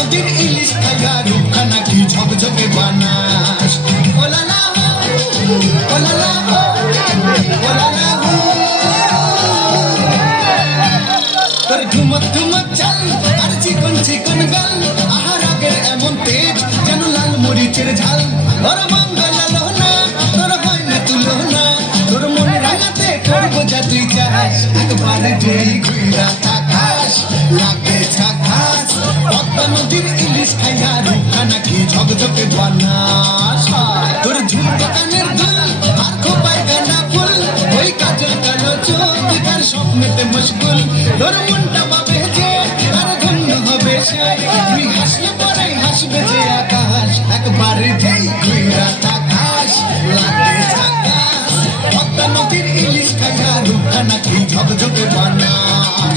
নদীর ইলিশ খাইয়া রূপখানা কি ঝকঝকে বানাস। ওলালা ওলালা ওলালা তোর ঝুমক ঝুমক চাল আর চিকন চিকন গাল, আহার আগের এমন তেজ যেন লাল মরিচের ঝাল। ওর মঙ্গলালো না তোর হয় না তুলনা, তোর মন রাঙাতে করবো যা তুই চাস। একবার যেই ঘুইরা তাকাস লাগে ঝাকাস, পদ্মা নদীর ইলিশ খাইয়া রূপখানা কি ঝকঝকে বানাস। তোর ঝুমকো কানের দুল আর খোপায় গাঁদা ফুল, ওই কাজল কালো চোখ তার স্বপ্নেতে মশগুল। তোর মনটা পাবে যে আর ধন্য হবে সে, তুই হাসলে পরে হাসবে যে আকাশ। একবার যেই ঘুইরা তাকাস লাগে ঝাকাস, পদ্মা নদীর ইলিশ খাইয়া রূপখানা কি ঝকঝকে বানাস।